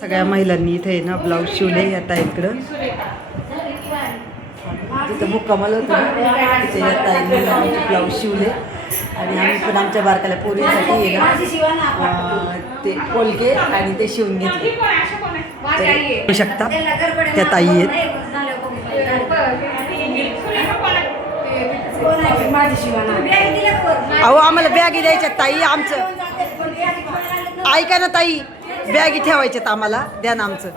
सगळ्या महिलांनी इथे ना ब्लाऊज शिवले आता इकडं जिथं मुक्कामाला होतं ना तिथे येत आहे ब्लाऊज शिवले आणि आम्ही पण आमच्या बारकाल्या पोरीसाठी ते कोलके आणि ते शिवून घेतले. बघू शकता त्या ताई आहेत. अहो आम्हाला बॅगी द्यायच्या ताई, आमचं ऐका ना ताई, बॅगी ठेवायच्यात आम्हाला, द्या ना आमचं.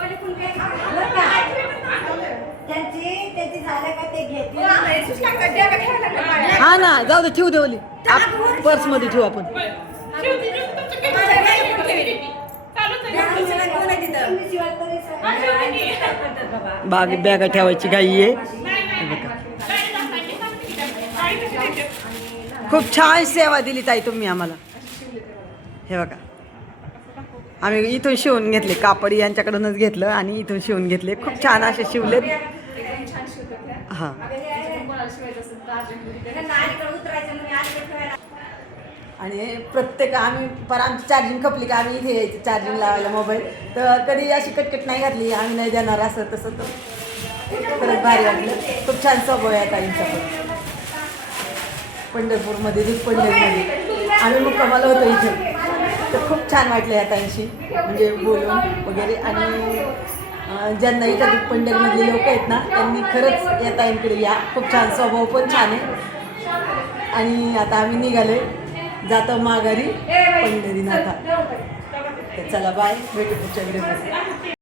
हा ना जाऊ दे, ठेवू दे ओली पर्स मध्ये ठेवू आपण. बॅगा ठेवायची घाई आहे. खूप छान सेवा दिली ताई तुम्ही आम्हाला. हे बघा आम्ही इथून शिवून घेतले, कापड यांच्याकडूनच घेतलं आणि इथून शिवून घेतले. खूप छान असे शिवलेत. हां आणि प्रत्येक आम्ही पर आमची चार्जिंग खपली का आम्ही इथे यायचं चार्जिंग लावायला मोबाईल. तर कधी अशी कटकट नाही घातली, आम्ही नाही देणार असं तसं. तर खरंच भारी वाटलं. खूप छान स्वभाव आहे ताईंचा. पंढरपूरमध्ये दूध पंढरमध्ये आम्ही मुक्कामाला होतो इथे. तर खूप छान वाटलं या ताईंशी म्हणजे बोलून वगैरे. आणि ज्यांना इथं दूध पंढरमधले लोक आहेत ना त्यांनी खरंच या ताईंकडे या. खूप छान स्वभाव पण छान आहे. आणि आता आम्ही निघालोय, जातो माघारी पंढरीनाथा. तर चला बाय, भेटू पुढच्या व्हिडिओमध्ये.